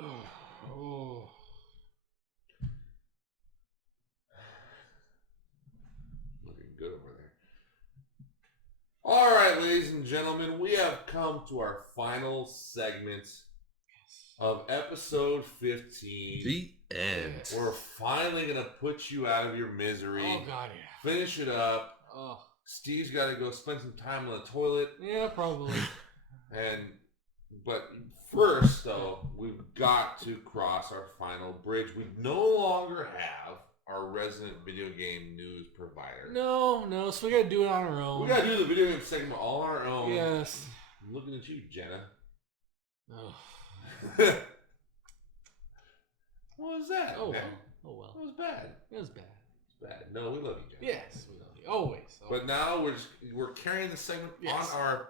Oh. Looking good over there. All right, ladies and gentlemen, we have come to our final segment of episode 15. The end. We're finally going to put you out of your misery. Oh, God, yeah. Finish it up. Oh. Steve's got to go spend some time on the toilet. Yeah, probably. But first, though, we've got to cross our final bridge. We no longer have our resident video game news provider. No, so we got to do it on our own. We got to do the video game segment all on our own. Yes. I'm looking at you, Jenna. Oh. What was that? Oh, man? well. It was bad. It was bad. It's bad. No, we love you, Jenna. Yes, we love you. Always. But now we're carrying the segment on our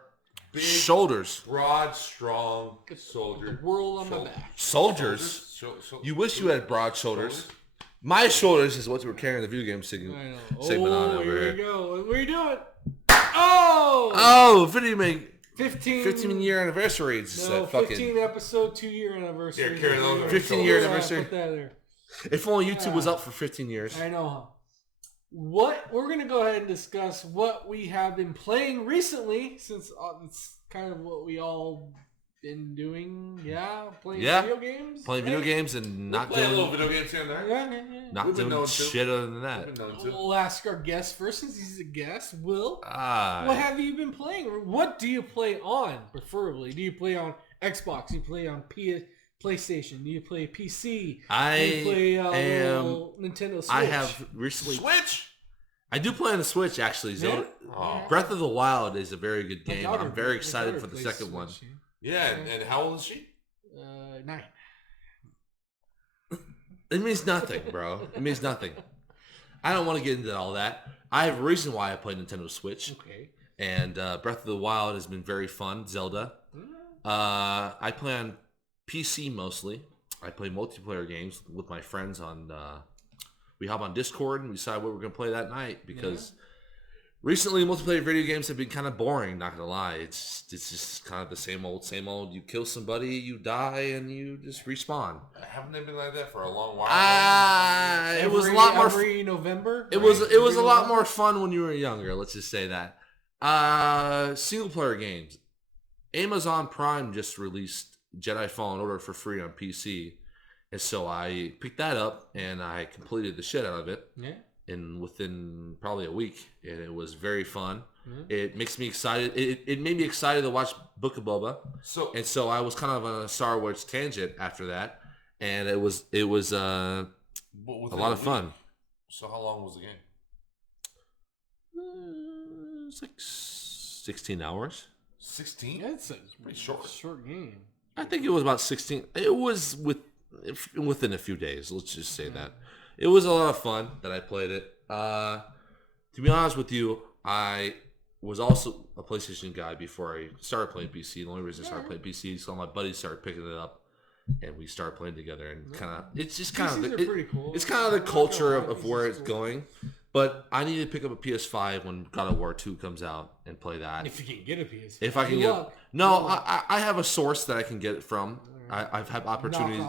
big shoulders, broad, strong soldier. The world on my back. Soldiers. You wish you had broad shoulders. My shoulders is what we're carrying the video game segment on over here. here. We go. What are you doing? Oh! Oh, video game. 15 year anniversary. It's no, 15 episode 2 year anniversary. Yeah, carry those. 15-year anniversary. Put that there. If only YouTube was up for 15 years. I know, huh? We're going to go ahead and discuss what we have been playing recently, since it's kind of what we all been doing. Yeah, playing video games. Playing video games and not doing a little video games here and there. Yeah. Not doing shit other than that. We'll ask our guest first, since he's a guest. Will, what Ah. have you been playing? What do you play on, preferably? Do you play on Xbox? Do you play on PlayStation? Do you play PC? Do you play Nintendo Switch? I have recently... Switch? I do play on the Switch, actually. Yeah. Breath of the Wild is a very good My game. daughter- I'm very my excited daughter for the plays second one. Switch, Yeah, and how old is she? 9. It means nothing, bro. It means nothing. I don't want to get into all that. I have a reason why I play Nintendo Switch. Okay. And Breath of the Wild has been very fun. Zelda. I play on PC mostly. I play multiplayer games with my friends on... we hop on Discord and we decide what we're going to play that night. Because recently multiplayer video games have been kind of boring, not going to lie. It's just kind of the same old. You kill somebody, you die, and you just respawn. Haven't they been like that for a long while? It was a lot more... Every November? It was a lot more fun when you were younger, let's just say that. Single player games. Amazon Prime just released Jedi Fallen Order for free on PC. And so I picked that up and I completed the shit out of it. Yeah. Within probably a week. And it was very fun. Mm-hmm. It makes me excited. It made me excited to watch Book of Boba. So I was kind of on a Star Wars tangent after that. And it was a lot of fun. So how long was the game? It's like 16 hours. 16? Yeah, it's pretty short. Short game. I think it was about 16. It was within a few days. Let's just say that. It was a lot of fun that I played it. To be honest with you, I was also a PlayStation guy before I started playing PC. The only reason I started playing PC is so my buddies started picking it up, and we started playing together. And it's just kind of pretty cool. It's kind of the culture of where it's going. But I need to pick up a PS5 when God of War 2 comes out and play that. If you can get a PS5. If I can get it. No, I have a source that I can get it from. I've had opportunities.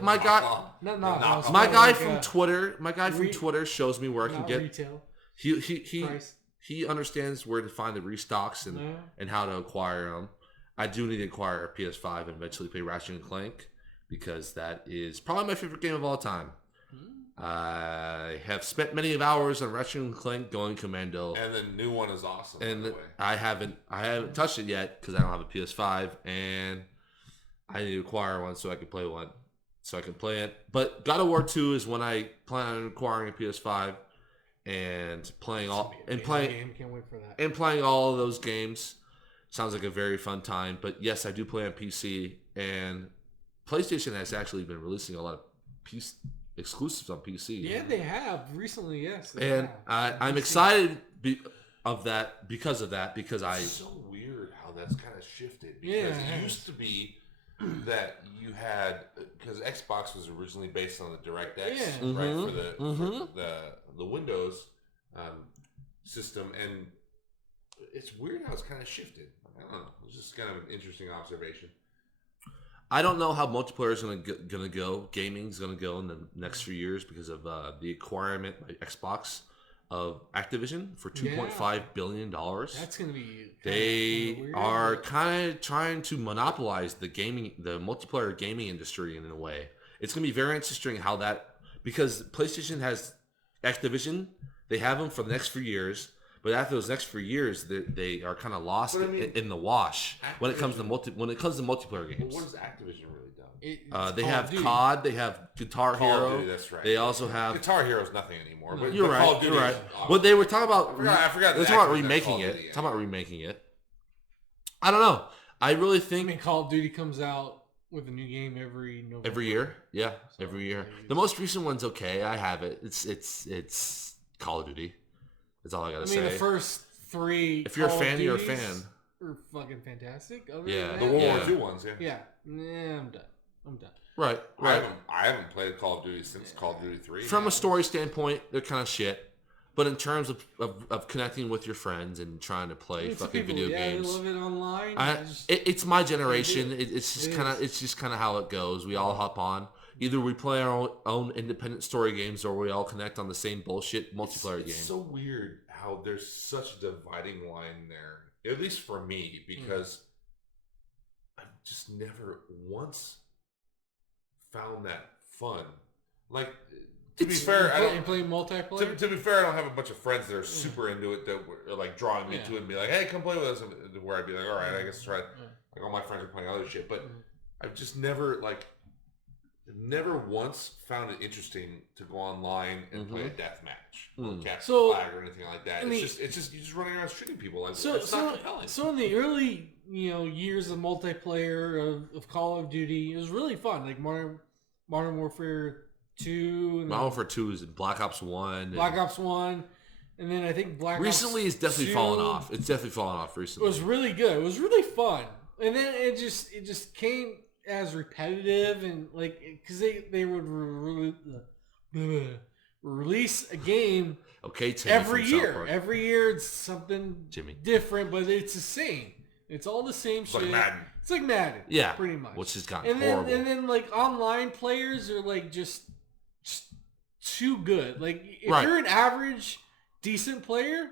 My guy from Twitter shows me where I can get retail. He understands where to find the restocks and how to acquire them. I do need to acquire a PS5 and eventually play Ratchet and Clank because that is probably my favorite game of all time. I have spent many hours on Ratchet and Clank going commando. And the new one is awesome. And I haven't touched it yet because I don't have a PS5, and I need to acquire one so I can play it. But God of War 2 is when I plan on acquiring a PS5 and playing all Can't wait for that. And playing all of those games. Sounds like a very fun time. But yes, I do play on PC, and PlayStation has actually been releasing a lot of exclusives on PC. Yeah, they have recently. Yes, I'm excited because of that. Because it's so weird how that's kind of shifted. Because it used to be that you had, because Xbox was originally based on the DirectX, right, for the Windows system, and it's weird how it's kind of shifted. I don't know. It's just kind of an interesting observation. I don't know how multiplayer is gonna go. Gaming's gonna go in the next few years because of the acquirement by Xbox of Activision for $2.5 billion. That's gonna be. They are kind of trying to monopolize the multiplayer gaming industry in a way. It's gonna be very interesting how that, because PlayStation has Activision, they have them for the next few years. But after those next few years, they are kind of lost in the wash when it comes to multiplayer games. What has Activision really done? They have COD, they have Guitar Hero. Duty, that's right. They also have Guitar Hero's nothing anymore. But you're right. Call of Duty You're right. Well, they were talking about. I forgot. They're talking about remaking it. Talking about remaking it. I don't know. I really think. Call of Duty comes out with a new game every November. Every year, yeah, every year. The most recent one's okay. I have it. It's Call of Duty. That's all I gotta say. The first 3. If you're a fan, you're a fan. Are fucking fantastic. Yeah, the World War II ones. Yeah. I'm done. Right. I haven't played Call of Duty since Call of Duty 3. From a story standpoint, they're kind of shit. But in terms of connecting with your friends and trying to play fucking video games, they love it online. It's my generation. It's just kind of how it goes. We all hop on. Either we play our own independent story games, or we all connect on the same bullshit multiplayer game. It's so weird how there's such a dividing line there, at least for me, because I've just never once found that fun. Like, to be fair, I don't play multiplayer. To be fair, I don't have a bunch of friends that are super into it that are like drawing me to it and be like, "Hey, come play with us." Where I'd be like, "All right, I guess try." Like all my friends are playing other shit, but I've just never once found it interesting to go online and play a death match or capture flag or anything like that. It's just you're just running around shooting people. Like, it's not compelling. So in the early years of multiplayer of Call of Duty, it was really fun. Like Modern Warfare 2. Modern Warfare 2 is Black Ops 1. Black Ops 1. And then I think Black recently Ops it's definitely 2, fallen off. It's definitely fallen off recently. It was really good. It was really fun. And then it just came as repetitive, and like, because they would release a game every year. Every year it's something different, but it's the same. It's all the same shit. Like Madden. It's like Madden. Yeah. Pretty much. Which has gotten horrible. And then like online players are like just too good. Like if you're an average decent player,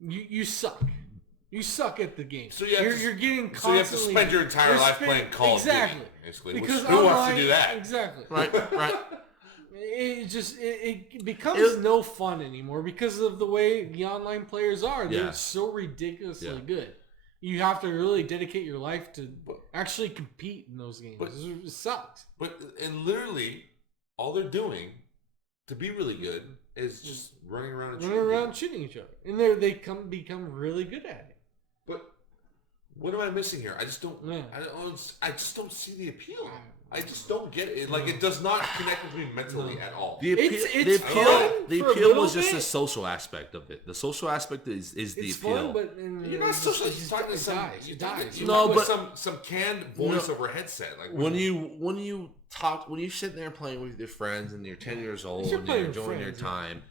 you suck. You suck at the game. So you're getting constantly. So you have to spend your entire life playing Call of Duty. Exactly. Basically. Because who wants to do that? Exactly. Right. It becomes no fun anymore because of the way the online players are. They're so ridiculously good. You have to really dedicate your life to actually compete in those games. It sucks. And literally, all they're doing to be really good is just running around and shooting each other. And they become really good at it. But what am I missing here? I just don't. I just don't see the appeal. I just don't get it. Like, it does not connect with me mentally at all. The appeal was just the social aspect of it. The social aspect is the appeal. Fun, but you're not social. You're talking but some canned voice over headset. Like when you sit there playing with your friends and you're 10 years old and you're enjoying your time.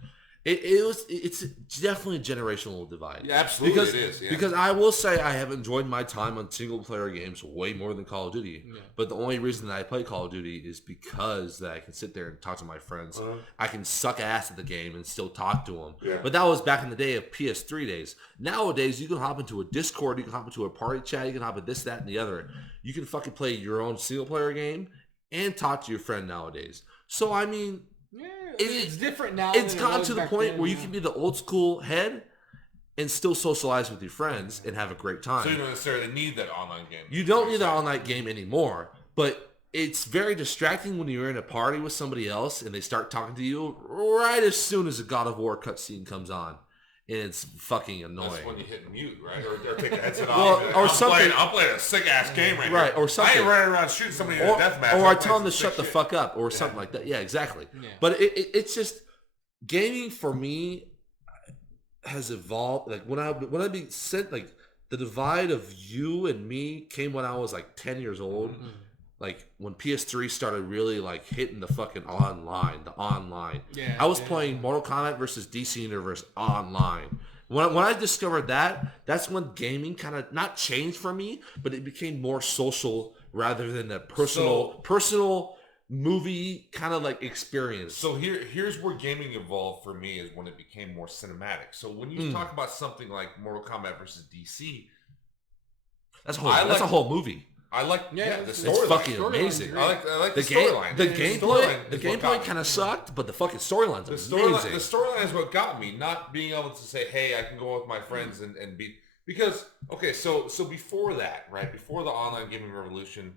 It's definitely a generational divide. Yeah, absolutely it is. Yeah. Because I will say I have enjoyed my time on single player games way more than Call of Duty. Yeah. But the only reason that I play Call of Duty is because that I can sit there and talk to my friends. I can suck ass at the game and still talk to them. Yeah. But that was back in the day of PS3 days. Nowadays, you can hop into a Discord, you can hop into a party chat, you can hop into this, that, and the other. You can fucking play your own single player game and talk to your friend nowadays. So, I mean... Yeah, it's different now. It's gotten to the point where you can be the old school head and still socialize with your friends and have a great time. So you don't necessarily need that online game. You don't need that online game anymore, but it's very distracting when you're in a party with somebody else and they start talking to you right as soon as a God of War cutscene comes on. And it's fucking annoying. That's when you hit mute, right? Or take the headset off. Or something. I'm playing a sick-ass game right now. Or something. I ain't running around shooting somebody in a deathmatch. Or I tell them to shut the fuck up or something like that. Yeah, exactly. Yeah. But it's just... Gaming, for me, has evolved. Like, when I be said, like, the divide of you and me came when I was, like, 10 years old. Mm-hmm. Like, when PS3 started really, like, hitting the fucking online. Yeah, I was playing Mortal Kombat versus DC Universe online. When I discovered that, that's when gaming kind of, not changed for me, but it became more social rather than a personal movie kind of like experience. So here's where gaming evolved for me is when it became more cinematic. So when you talk about something like Mortal Kombat versus DC, that's a whole movie. I like the story. It's fucking amazing. I like the storyline. The gameplay kind of sucked, but the fucking storyline's amazing. The storyline is what got me, not being able to say, hey, I can go with my friends and be... Because, okay, so before that, right, before the online gaming revolution,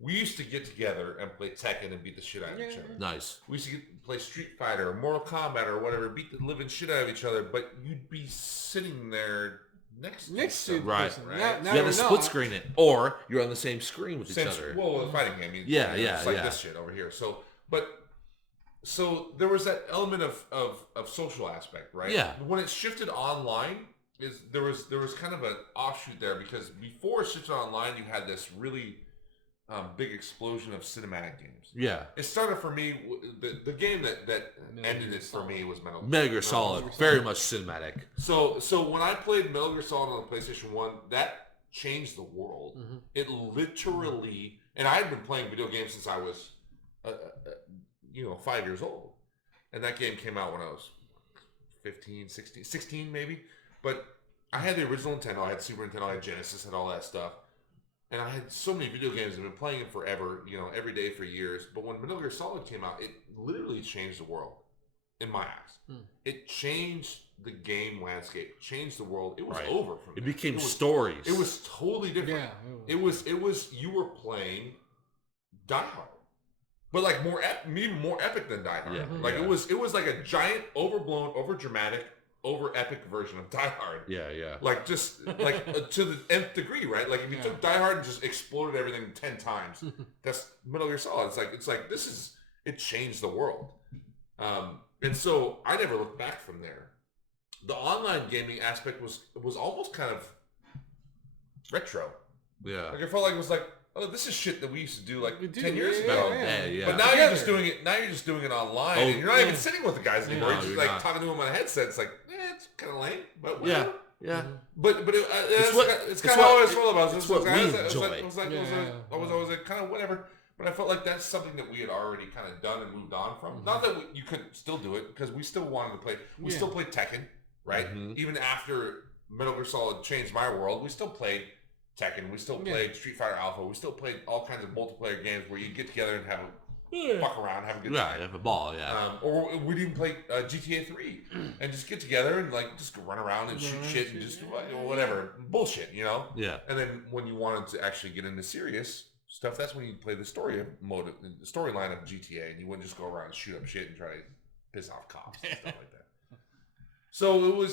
we used to get together and play Tekken and beat the shit out of each other. Nice. We used to play Street Fighter or Mortal Kombat or whatever, beat the living shit out of each other, but you'd be sitting there next to right. Now you have to split screen it, or you're on the same screen with each other. Well, with a fighting game, it's like this shit over here. So there was that element of social aspect, right? Yeah. When it shifted online, there was kind of an offshoot there because before it shifted online, you had this really big explosion of cinematic games. Yeah. It started for me, the game that ended it for me was Metal Gear Solid. Very much cinematic. So when I played Metal Gear Solid on the PlayStation 1, that changed the world. Mm-hmm. It literally, and I had been playing video games since I was, 5 years old. And that game came out when I was 15, 16 maybe. But I had the original Nintendo, I had Super Nintendo, I had Genesis, had all that stuff. And I had so many video games. I've been playing it forever, every day for years. But when Metal Gear Solid came out, it literally changed the world in my eyes. It changed the game landscape. It changed the world. It was over from there. It became stories. It was totally different. Yeah, it was you were playing Die Hard. But like even more epic than Die Hard. Yeah, like it was like a giant, overblown, overdramatic, over epic version of Die Hard. Yeah. Like just like to the nth degree, right? Like if you took Die Hard and just exploded everything 10 times, that's Metal Gear Solid. It's like it changed the world. And so I never looked back from there. The online gaming aspect was almost kind of retro. Yeah. Like I felt like it was like, oh, this is shit that we used to do 10 years ago. Yeah. But now you're just doing it online, and you're not even sitting with the guys anymore. You're just like talking to them on a headset. It's like, it's kind of lame, but whatever. Yeah. But it's kind of how I felt about it. It's what we enjoy. I was always like kind of whatever. But I felt like that's something that we had already kind of done and moved on from. Not that you couldn't still do it, because we still wanted to play. We still played Tekken, right? Even after Metal Gear Solid changed my world, we still played Tekken. We still played Street Fighter Alpha. We still played all kinds of multiplayer games where you get together and have a fuck around, have a good time. Have a ball, or we'd even play GTA 3 and just get together and just run around and shoot shit and just whatever bullshit, Yeah. And then when you wanted to actually get into serious stuff, that's when you play the storyline of GTA, and you wouldn't just go around and shoot up shit and try to piss off cops and stuff like that. So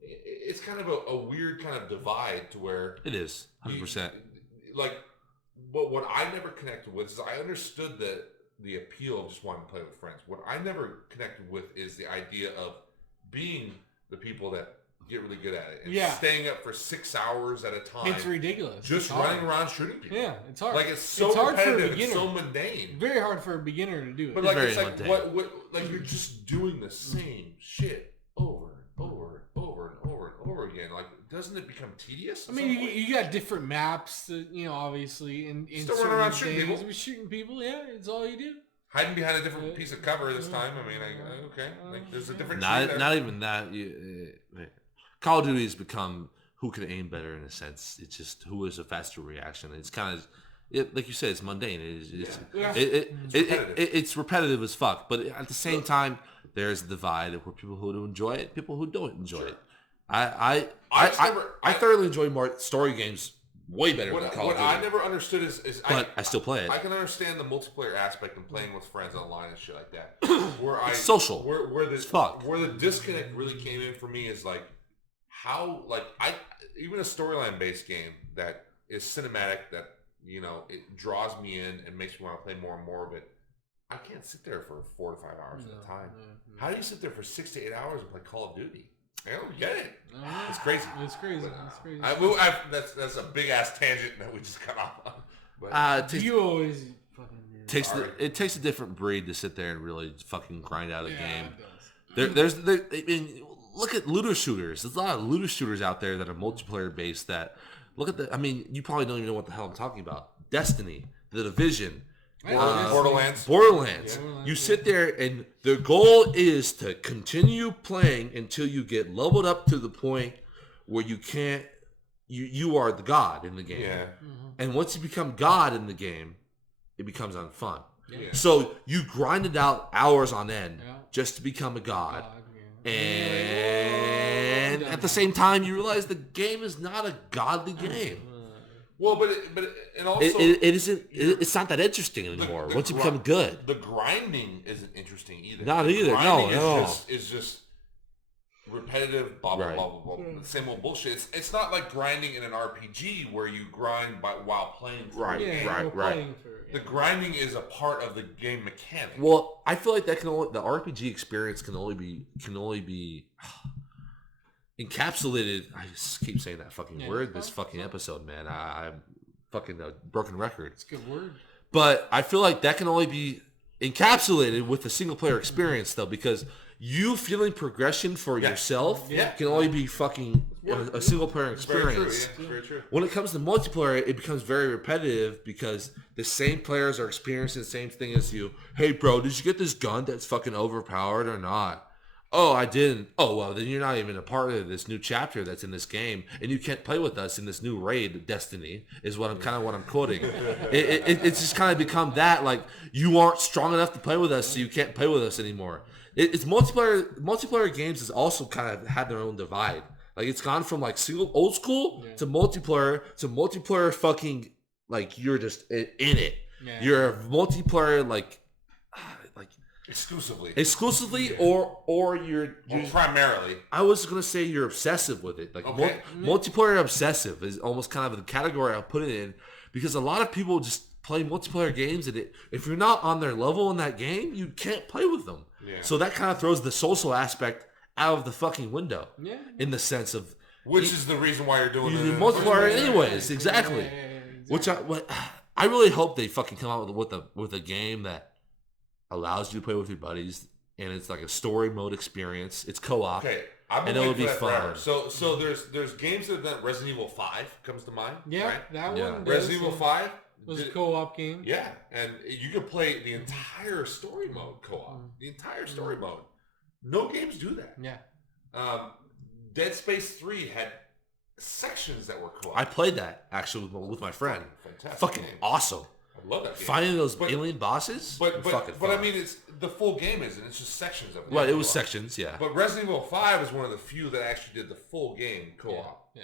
it's kind of a weird kind of divide to where it is 100%. But what I never connected with is I understood the appeal of just wanting to play with friends. What I never connected with is the idea of being the people that get really good at it and staying up for 6 hours at a time. It's ridiculous. Just running around shooting people. Yeah, it's hard. Like it's so repetitive. It's so mundane. Very hard for a beginner to do it. But it's like what you're just doing the same shit over and over and over and over and over again. Like, doesn't it become tedious? I mean, you got different maps that, obviously in still running around shooting people. Shooting people, yeah, it's all you do. Hiding behind a different piece of cover this time. I mean, okay, there's a different. Not even that. Call of Duty has become who can aim better in a sense. It's just who has a faster reaction. It's kind of, like you said, it's mundane. It's repetitive as fuck. But at the same time, there's a divide of where people who enjoy it, people who don't enjoy it. I thoroughly enjoy more story games way better than Call of Duty. What I never understood is I still play it. I can understand the multiplayer aspect and playing with friends online and shit like that. It's social. Where the disconnect really came in for me is how even a storyline based game that is cinematic, that it draws me in and makes me want to play more and more of it. I can't sit there for 4 to 5 hours at a time. How do you sit there for 6 to 8 hours and play Call of Duty? I don't get it. It's crazy. It's crazy. That's a big ass tangent that we just got off on. But you always fucking it takes a different breed to sit there and really fucking grind out a game. It does. I mean, look at looter shooters. There's a lot of looter shooters out there that are multiplayer based. You probably don't even know what the hell I'm talking about. Destiny, The Division, Borderlands. Yeah. You sit there, and the goal is to continue playing until you get leveled up to the point where you can't. You are the god in the game. Yeah. And once you become god in the game, it becomes unfun. Yeah. So you grinded out hours on end just to become a god. And at the same time, you realize the game is not a godly game. Well, but it also it isn't. It's not that interesting anymore. Once you become good, the grinding isn't interesting either. Not either. No. It's just repetitive. Blah blah blah blah blah. The same old bullshit. It's not like grinding in an RPG where you grind while playing. Right. The grinding is a part of the game mechanic. Well, I feel like the RPG experience can only be encapsulated. I just keep saying that fucking word this fucking episode, man. I'm fucking a broken record. It's a good word. But I feel like that can only be encapsulated with the single player experience, though, because you feeling progression for yourself can only be fucking a single player experience. Very true. When it comes to multiplayer, it becomes very repetitive because the same players are experiencing the same thing as you. Hey, bro, did you get this gun that's fucking overpowered or not? Oh, I didn't. Oh, well, then you're not even a part of this new chapter that's in this game, and you can't play with us in this new raid, Destiny, is what I'm quoting. It's just kind of become that, like, you aren't strong enough to play with us, so you can't play with us anymore. It's multiplayer games has also kind of had their own divide. Like, it's gone from, like, old school to multiplayer fucking, like, you're just in it. Yeah. You're a multiplayer, like exclusively or you're primarily. I was gonna say you're obsessive with it. Like multiplayer obsessive is almost kind of the category I'll put it in, because a lot of people just play multiplayer games, and if you're not on their level in that game, you can't play with them. Yeah. So that kind of throws the social aspect out of the fucking window. Yeah. In the sense of which is the reason why you're doing it. Multiplayer anyways, exactly. Which I really hope they fucking come out with a game that allows you to play with your buddies, and it's like a story mode experience. It's co-op. Okay, I've been waiting for that forever. So there's games that Resident Evil 5 comes to mind. Yeah, right? that one. Resident Evil 5 was a co-op game. Yeah, and you could play the entire story mode co-op. The entire story mode. No games do that. Yeah. Dead Space 3 had sections that were co-op. I played that actually with my friend. Fantastic. Fucking game. Awesome. I love that game. Finding those alien bosses, but I mean, it's the full game isn't. It's just sections of it. Right, it was sections, yeah. But Resident Evil 5 is one of the few that actually did the full game co-op.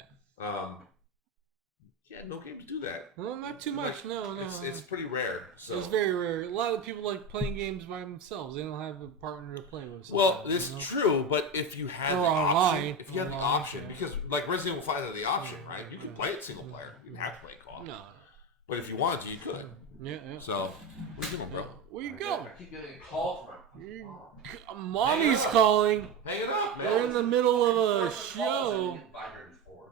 Yeah, no games do that. Well, not too much. No. It's pretty rare. So it's very rare. A lot of people like playing games by themselves. They don't have a partner to play with. Well, it's true, but if you had the option, because like Resident Evil 5 had the option, right? You can play it single player. You didn't have to play co-op. No. But if you wanted to, you could. Yeah. So, what are you doing, bro? Where you going? I keep getting a call from Mommy's calling. Hang it up, man. We're in the middle of a show.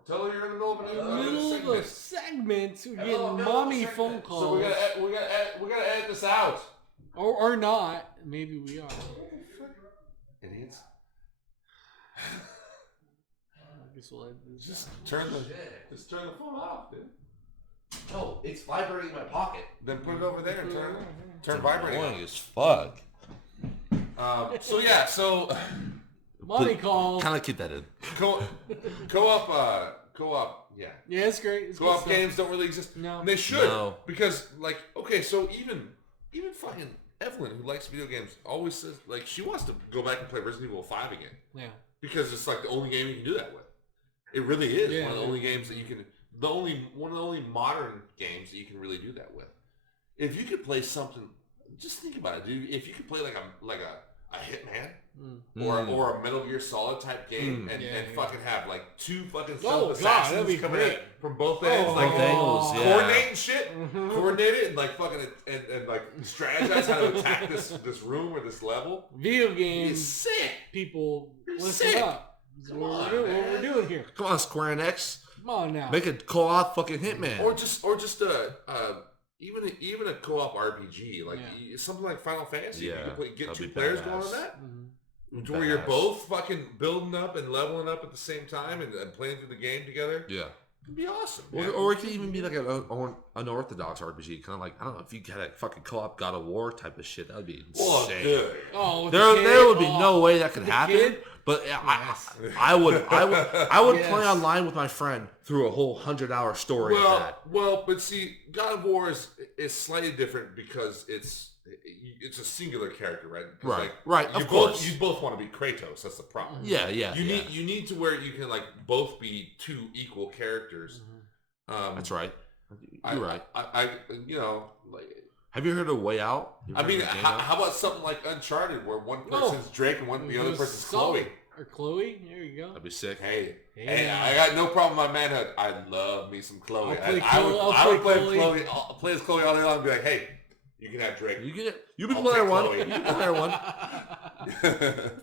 Tell her you're in the middle of a segment. We're getting mommy phone calls. So we gotta edit this out. Or not. Maybe we are. Idiots. I guess we'll edit this. Just turn the phone off, dude. No, it's vibrating in my pocket. Then put it over there and turn vibrating. Annoying as fuck. So Mommy calls. Kind of keep that in. Co-op, yeah. Yeah, it's great. It's co-op games don't really exist. No. And they should. Because, like, okay, so even fucking Evelyn, who likes video games, always says, like, she wants to go back and play Resident Evil 5 again. Yeah. Because it's, like, the only game you can do that with. It really is one of the only games that you can... one of the only modern games that you can really do that with. If you could play something... Just think about it, dude. If you could play, like a Hitman... Or a Metal Gear Solid type game and fucking have like two fucking assassins coming in from both ends, like coordinating shit, coordinate it and like fucking and like strategize how to attack this room or this level. Video games, it's sick. People, listen up. What we're doing here. Come on, Square Enix. Come on now. Make a co-op fucking Hitman, or just even a co-op RPG, like something like Final Fantasy. Yeah, you can get two players going on that. Mm-hmm. Where you're both fucking building up and leveling up at the same time and playing through the game together. Yeah. It'd be awesome. Or it could even be like unorthodox RPG, kind of like, I don't know, if you had a fucking co-op God of War type of shit, that would be Well, insane. good. Oh, there would be no way that could happen. Kid? But Yes. I would Yes. play online with my friend through a whole 100-hour story of that. Well, but see, God of War is slightly different because it's a singular character, right? Right. Of course, you both want to be Kratos. That's the problem. Yeah. You need to where you can like both be two equal characters. That's right. You're right. I like. Have you heard of Way Out? I mean, how about something like Uncharted, where one person's Drake and the other person's Chloe? Or Chloe, there you go. That'd be sick. Hey, I got no problem with my manhood. I love me some Chloe. I would play as Chloe all day long and be like, hey, you can have Drake. You can player one. You can player one.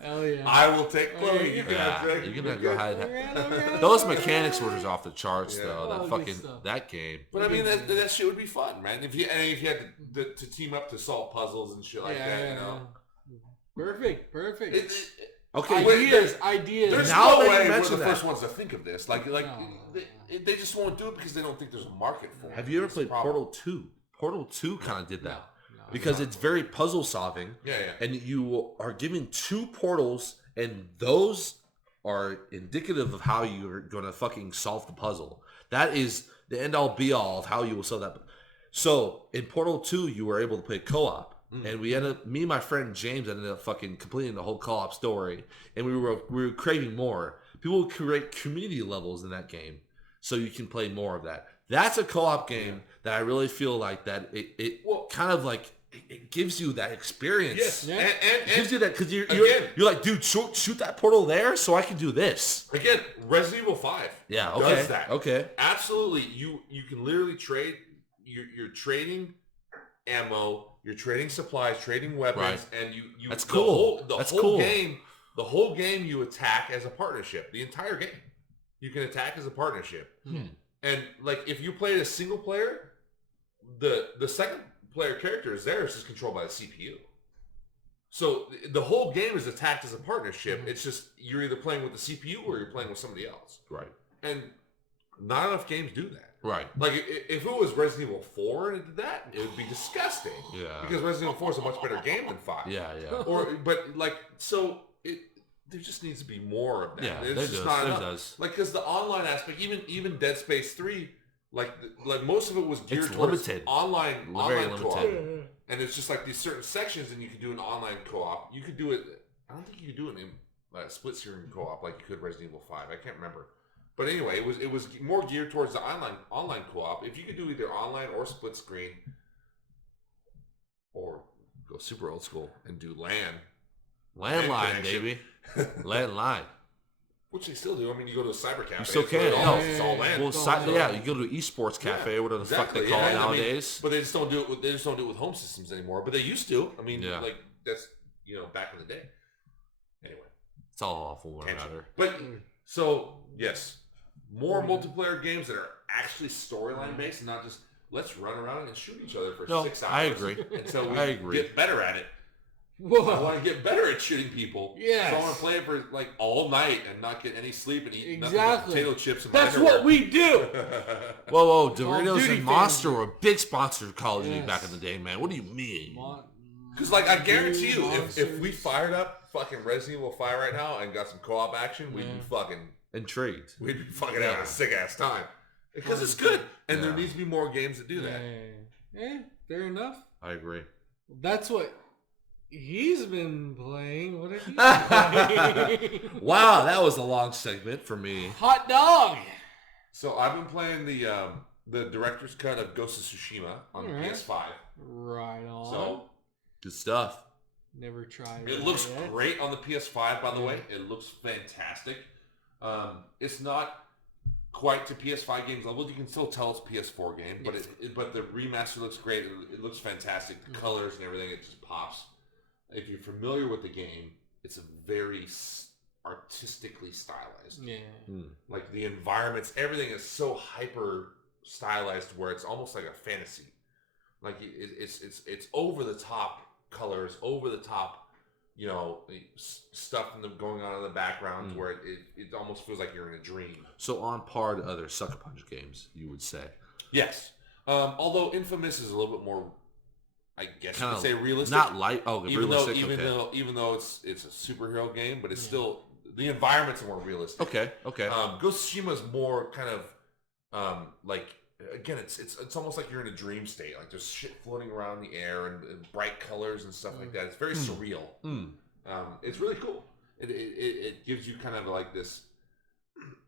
Hell yeah. I will take Chloe. You can have Drake. You can go ahead. Those mechanics were just off the charts, though. That game. But I mean, that shit would be fun, man. If you had to team up to solve puzzles and shit like that, you know. Perfect. Okay, ideas. There's now no that way you we're mention the that. first ones to think of this. They just won't do it because they don't think there's a market for it. Have you ever played Portal 2? Portal 2 kind of did that. Because it's very puzzle solving. Yeah. And you are given 2 portals, and those are indicative of how you're going to fucking solve the puzzle. That is the end-all be-all of how you will solve that. So, in Portal 2, you were able to play co-op. And me and my friend James ended up fucking completing the whole co-op story. And we were craving more. People create community levels in that game, so you can play more of that. That's a co-op game that I really feel like that it kind of like it gives you that experience. Yes, yeah. and it gives you that because you're like, dude, shoot that portal there so I can do this. Again, Resident Evil 5 does that. Okay. Absolutely. You can literally trade. You're trading ammo. You're trading supplies, trading weapons, and you. That's cool. The whole game you attack as a partnership. The entire game, you can attack as a partnership. And like if you played a single player, the second player character is theirs is controlled by the CPU. So the whole game is attacked as a partnership. It's just you're either playing with the CPU or you're playing with somebody else. Right. And not enough games do that. Right. Like if it was Resident Evil 4 and it did that, it would be disgusting. Yeah. Because Resident Evil 4 is a much better game than 5. Yeah. There just needs to be more of that. Yeah, It's just not enough. Like because the online aspect, even Dead Space 3, like most of it was geared towards online co-op. And it's just like these certain sections, and you can do an online co-op. You could do it. I don't think you could do it in split screen co-op like you could Resident Evil 5. I can't remember. But anyway, it was more geared towards the online co-op. If you could do either online or split screen, or go super old school and do landline, baby, landline. Which they still do. I mean, you go to a cyber cafe. You still can. It's all land. Well, you go to an esports cafe, whatever the fuck they call it nowadays. But they just don't do it. They just don't do it with home systems anymore. But they used to. I mean, like that's back in the day. Anyway, it's all awful one another. But so yes, more multiplayer games that are actually storyline based, and not just let's run around and shoot each other for 6 hours. I agree. Until we get better at it. Whoa. I want to get better at shooting people. Yes. So I want to play it for like all night and not get any sleep and eat nothing but potato chips. And that's what we do. Whoa! Doritos and Monster were a big sponsor of Call of Duty back in the day, man. What do you mean? Because like I guarantee you, if we fired up fucking Resident Evil 5 right now and got some co-op action, we'd be fucking intrigued. We'd be fucking having a sick ass time because it's good, and there needs to be more games that do that. Fair enough. I agree. That's what he's been playing. What did he play? Wow, that was a long segment for me. Hot dog. So I've been playing the director's cut of Ghost of Tsushima on the PS5. Right on. So good stuff. Never tried. It looks great on the PS5, by the way. It looks fantastic. It's not quite to PS5 games level. You can still tell it's a PS4 game, but the remaster looks great. It looks fantastic. The colors and everything, it just pops. If you're familiar with the game, it's a very artistically stylized. Yeah. Like the environments, everything is so hyper stylized where it's almost like a fantasy. Like it's over the top colors, over the top, stuff going on in the background where it almost feels like you're in a dream. So on par to other Sucker Punch games, you would say. Yes. Although Infamous is a little bit more, I guess you could say realistic. Not light. Oh, even realistic. Even though it's a superhero game, but it's still the environments are more realistic. Okay. Ghost of Tsushima is more kind of like again, it's almost like you're in a dream state. Like there's shit floating around the air and bright colors and stuff like that. It's very surreal. It's really cool. It gives you kind of like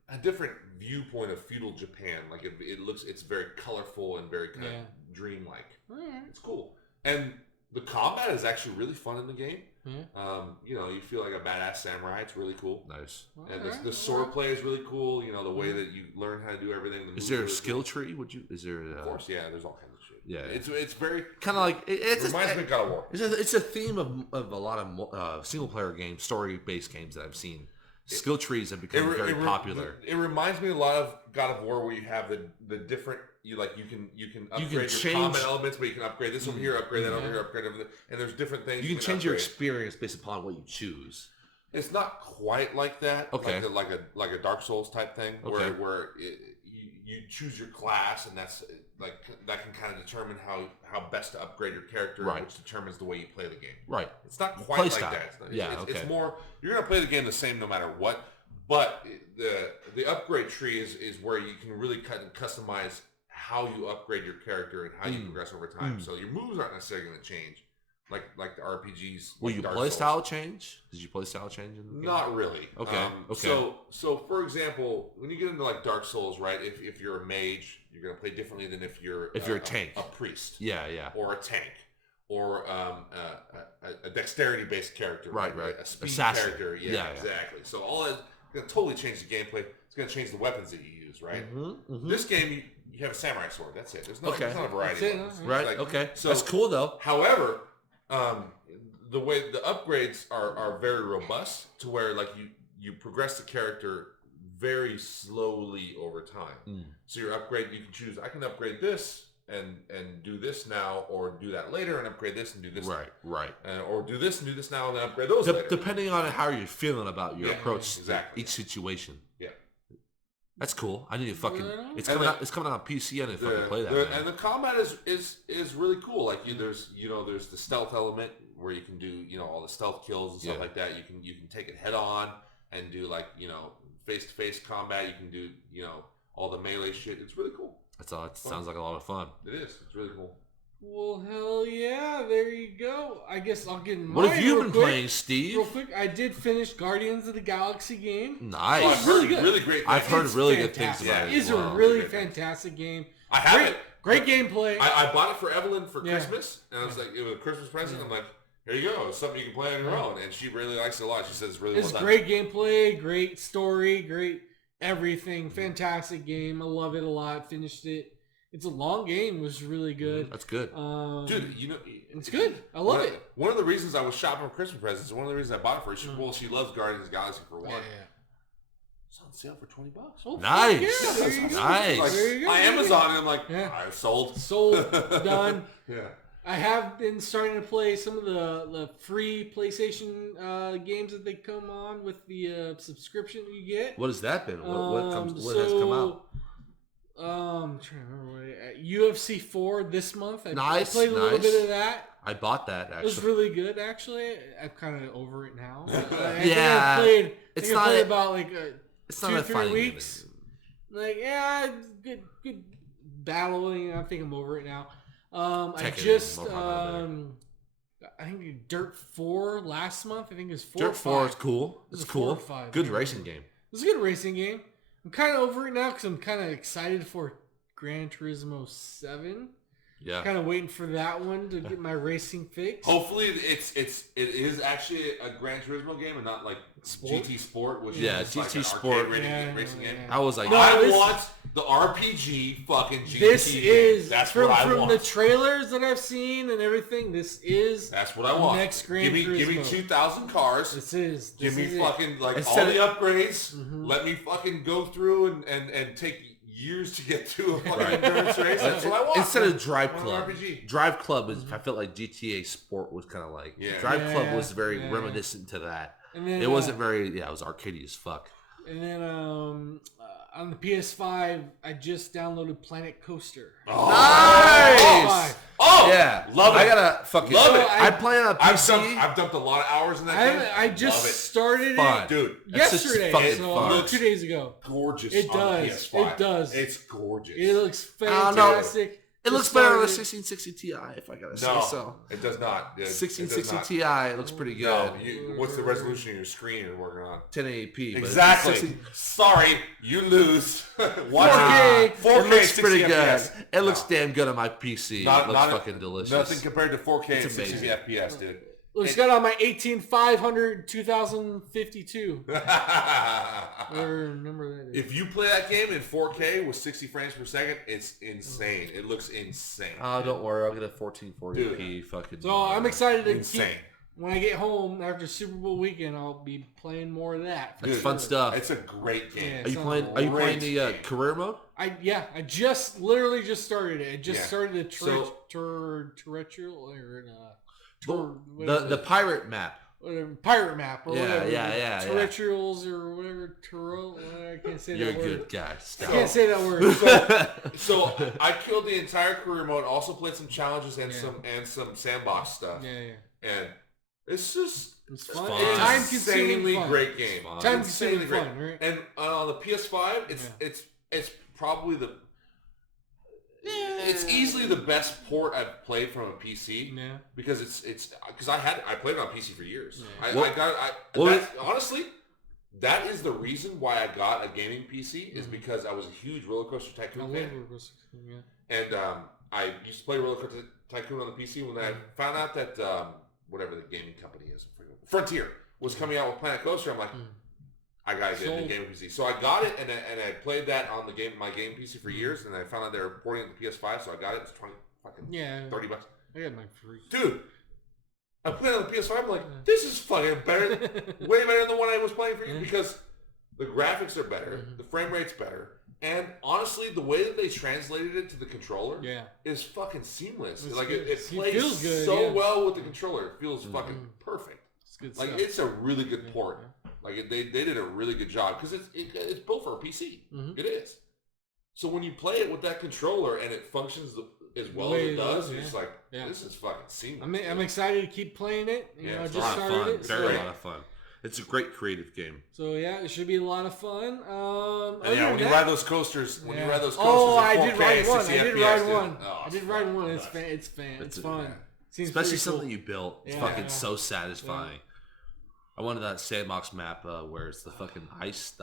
a different viewpoint of feudal Japan. Like it's very colorful and very kind of dreamlike. It's cool. And the combat is actually really fun in the game. You feel like a badass samurai. It's really cool. Nice. And the sword play is really the way that you learn how to do everything. Is there a skill tree? Is there? Of course, yeah. There's all kinds of shit. Yeah. It's very kind of like it reminds me of God of War. It's a theme of a lot of single player games, story based games that I've seen. Skill trees have become very popular. It reminds me a lot of God of War, where you have the different you can upgrade your common elements, but you can upgrade this over here, upgrade that over here, upgrade over there, and there's different things. You can change your experience based upon what you choose. It's not quite like that. Okay. Like a Dark Souls type thing, where you choose your class, and that's like that can kind of determine how best to upgrade your character, which determines the way you play the game. Right. It's not quite like that. It's more you're gonna play the game the same no matter what. But the upgrade tree is where you can really customize how you upgrade your character and how you progress over time. So your moves aren't necessarily going to change, like the RPGs. Will your play style change? Did you play style change in the game? Not really. Okay. So for example, when you get into like Dark Souls, right? If you're a mage, you're going to play differently than if you're a tank, a priest, or a tank, or a dexterity based character, right? A speed assassin character, exactly. So all that. It's going to totally change the gameplay. It's going to change the weapons that you use, right? This game, you have a samurai sword. That's it. There's not a variety of weapons. Right. So that's cool though. However, the way the upgrades are very robust to where like you progress the character very slowly over time. So your upgrade, you can choose. I can upgrade this and do this now, or do that later and upgrade this and do this. Right. Or do this and do this now and then upgrade those later. Depending on how you're feeling about your approach to each situation. Yeah. That's cool. I need to fucking. It's coming out on PC. I need to fucking play that. And the combat is really cool. Like there's the stealth element where you can do all the stealth kills and stuff like that. You can take it head on and do like face to face combat. You can do all the melee shit. It's really cool. That's all. It sounds like a lot of fun. It is. It's really cool. Well, hell yeah! There you go. I guess I'll get. What have you been playing, Steve? Real quick, I did finish Guardians of the Galaxy game. Nice. Oh, it's really good. Really great. I've heard really good things about it. It's a really fantastic game. I have it. Great gameplay. I bought it for Evelyn for Christmas, and I was like, it was a Christmas present. I'm like, here you go. It's something you can play on your own, and she really likes it a lot. She says it's really well done. Great gameplay, great story, great everything. Fantastic game. I love it a lot. Finished it. It's a long game. It was really good. That's good. Dude, it's good. I love it. One of the reasons I was shopping for Christmas presents, one of the reasons I bought it for her, she loves Guardians of the Galaxy for one. It's on sale for $20. Oh, nice. Yeah, there you go. Nice. Like, there you go. I Amazon and I'm like, I sold. Done. Yeah. I have been starting to play some of the free PlayStation games that they come on with the subscription you get. What has that been? What has come out? I'm trying to remember UFC 4 this month. I played a little bit of that. I bought that actually. It was really good actually. I'm kind of over it now. Yeah, I played about like it's 2 or 3 weeks. Like good battling. I think I'm over it now. I think Dirt 4 last month. I think it was 4. Dirt 4 is cool. It's cool. 4 or 5. Good racing game. It's a good racing game. I'm kind of over it now because I'm kind of excited for Gran Turismo 7. Yeah. Kind of waiting for that one to get my racing fix. Hopefully it is actually a Gran Turismo game and not like GT Sport, which is GT like an Sport racing game. I was like, I want the RPG fucking GT this game. Is that's from, what I from want. the trailers that I've seen and everything. That's what I want. Next Gran Turismo. Give me 2,000 cars. Give me fucking like all the upgrades. Let me fucking go through and take years to get to a fucking endurance race. That's what I want. Instead of Drive Club. RPG. Drive Club is. I felt like GTA Sport was kind of like. Drive Club was very reminiscent to that. And then, it wasn't very. Yeah, it was arcadey as fuck. And then On the PS5, I just downloaded Planet Coaster. Oh, nice! Oh, yeah, love it. I gotta fucking love it. I play on a PC. I've dumped a lot of hours in that game. I just started it, dude. Yesterday, fun. 2 days ago. Gorgeous. It on does. The PS5. It does. It's gorgeous. It looks fantastic. It looks better on the 1660 Ti, if I gotta say so. It does not. 1660 Ti, it looks pretty good. No, what's the resolution of your screen you're working on? 1080p. Exactly. Sorry, you lose. 4K. 4K. It looks pretty good. FPS. It looks damn good on my PC. It looks fucking delicious. Nothing compared to 4K It's and 60 FPS, dude. Looks good on my 18500 2052. Whatever number that is. If you play that game in 4K with 60 frames per second, it's insane. It looks insane. Oh, don't worry. I'll get a 1440p. Dude. Fucking. So I'm excited to insane. When I get home after Super Bowl weekend, I'll be playing more of that. It's fun stuff. It's a great game. Yeah, Are you playing the career mode? I just literally just started it. I just started the terrestrial The pirate map. Whatever, pirate map or whatever. Yeah. Terrestrials or whatever. I can't say You're that word. You're a good guy. I can't say that word. So I killed the entire career mode. Also played some challenges and some sandbox stuff. Yeah. And it's just it's fun. Time-consuming fun. Great game. Time-consuming fun, right? And on the PS5, it's probably it's easily the best port I've played from a PC. Yeah. Because because I played it on PC for years. Yeah. Honestly, that is the reason why I got a gaming PC is because I was a huge Roller Coaster Tycoon fan. And I used to play Roller Coaster Tycoon on the PC when I found out that whatever the gaming company is, Frontier, was coming out with Planet Coaster. I'm like, I gotta get a new gaming PC. So I got it, and I played that on my game PC for years, and I found out they were porting it to PS5, so I got it. It's $30. I got mine free. Dude, I played it on the PS5. I'm like, this is fucking better, way better than the one I was playing for you because the graphics are better, the frame rate's better, and honestly, the way that they translated it to the controller is fucking seamless. It's like it plays so well with the controller. It feels fucking perfect. It's good stuff. It's a really good port. Like they did a really good job because it's built for a PC. It is. So when you play it with that controller and it functions as well as it does, it's like this is fucking seamless. I'm excited to keep playing it. I it's just started it. Very a lot of fun. It's a great creative game. So it should be a lot of fun. When you ride those coasters, I did ride one. Oh, I did ride one. It's fun. Seems especially something you built. It's fucking so satisfying. I wanted that sandbox map where it's the fucking ice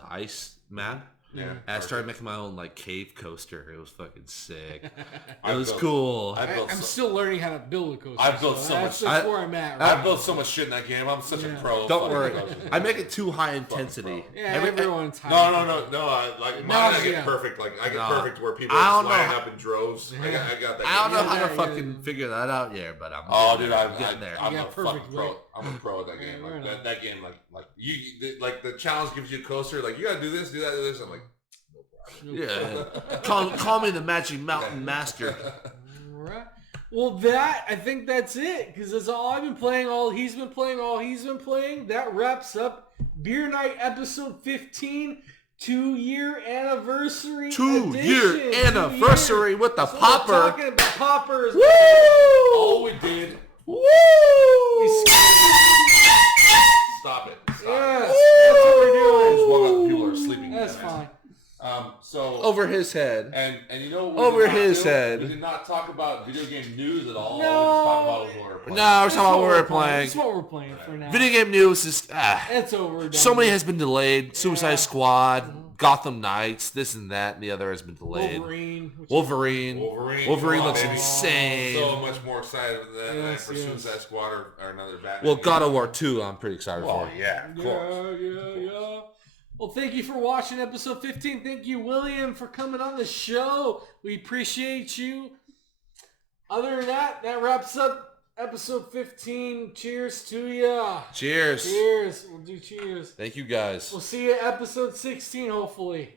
map. Yeah. And I started making my own like cave coaster. It was fucking sick. It was cool. I'm still learning how to build a coaster. I've built so much. That's where I'm at. I've built so much shit in that game. I'm such a pro. Don't worry. I make it too high intensity. Everyone's high. No. Like mine, I get perfect. Like I get perfect where people just line up in droves. I got that. I don't know how to fucking figure that out yet, but I'm getting there. I'm a fucking pro. I'm a pro at that game. Like that game, like you, like the challenge gives you a coaster. Like you gotta do this, do that, do this. I'm like. Yeah, call me the Magic Mountain Master. Right. Well, I think that's it because that's all I've been playing. All he's been playing. That wraps up Beer Night episode 15, 2-year anniversary. 2-year anniversary with the popper. We're talking about poppers. Woo! All we did. Woo! Stop it. Yes, that's what we're doing. Just woke up. People are sleeping. That's fine. So over his head, and you know over his head. We did not talk about video game news at all. No, we just talked about what we were playing. No, we're talking about what we're playing. That's what we're playing for now. Video game news is it's over. So many has been delayed. Suicide Squad, Gotham Knights, this and that, and the other has been delayed. Wolverine looks insane. So much more excited than that for Suicide Squad or another Batman. Well, God of War 2, I'm pretty excited for. Yeah, of course. Yeah. Well, thank you for watching episode 15. Thank you, William, for coming on the show. We appreciate you. Other than that wraps up episode 15. Cheers to ya. Cheers. Cheers. We'll do cheers. Thank you, guys. We'll see you at episode 16, hopefully.